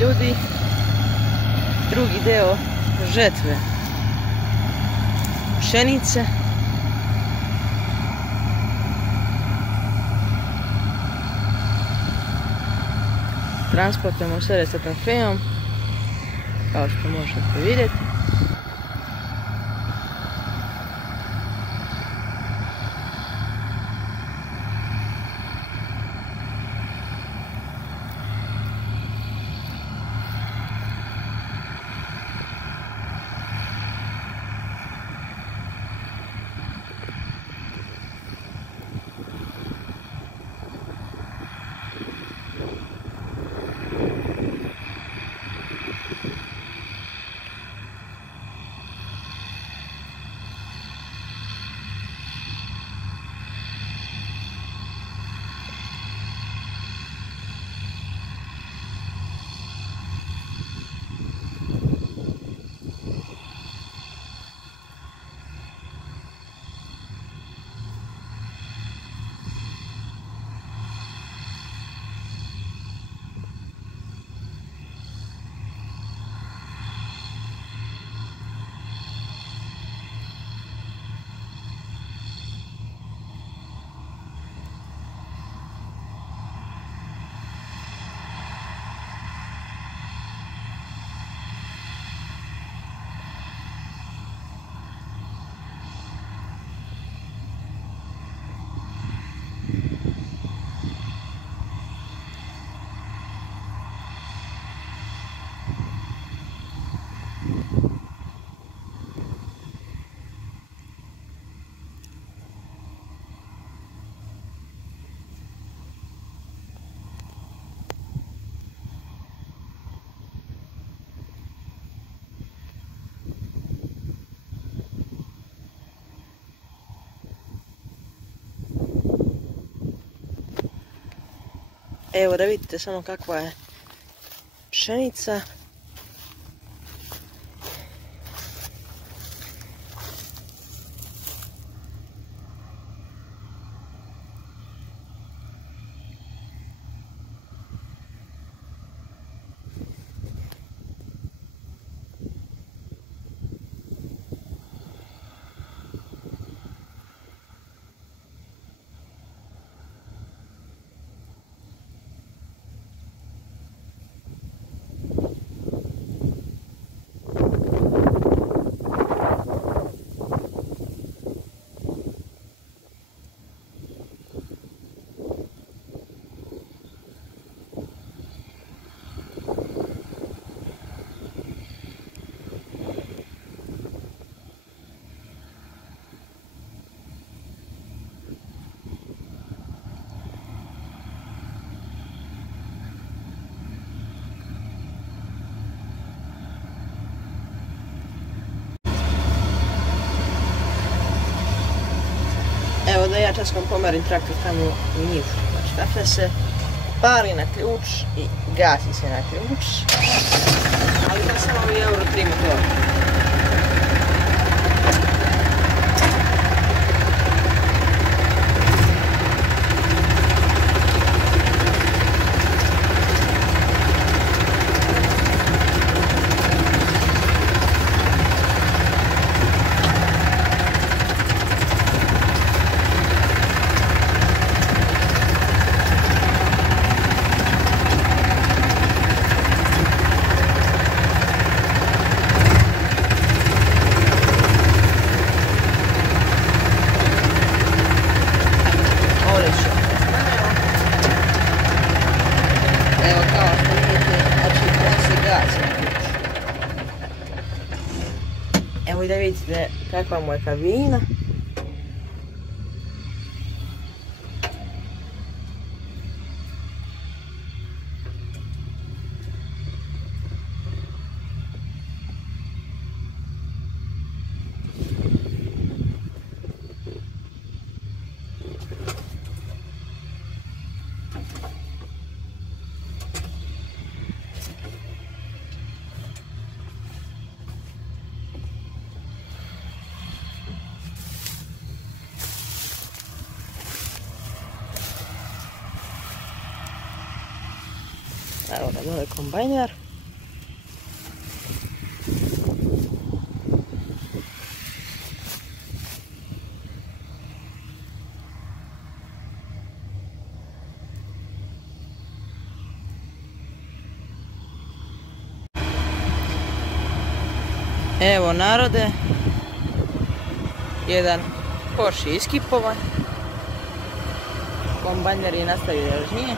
ljudi, drugi deo žetve pšenice. Transportujemo sve sa trofejom, kao što možete vidjeti. Evo da vidite samo kakva je pšenica. Evo da ja časkom pomerim traktor tamo u njivu. Znači takle se pali na ključ i gasi se na ključ. Ali da samo mi Euro 3 motor. Evo i da vidite kakva mu je kabina. Evo ga dole kombajner. Evo narode, jedan koš je iskipovan, kombajner je nastavio da žnije.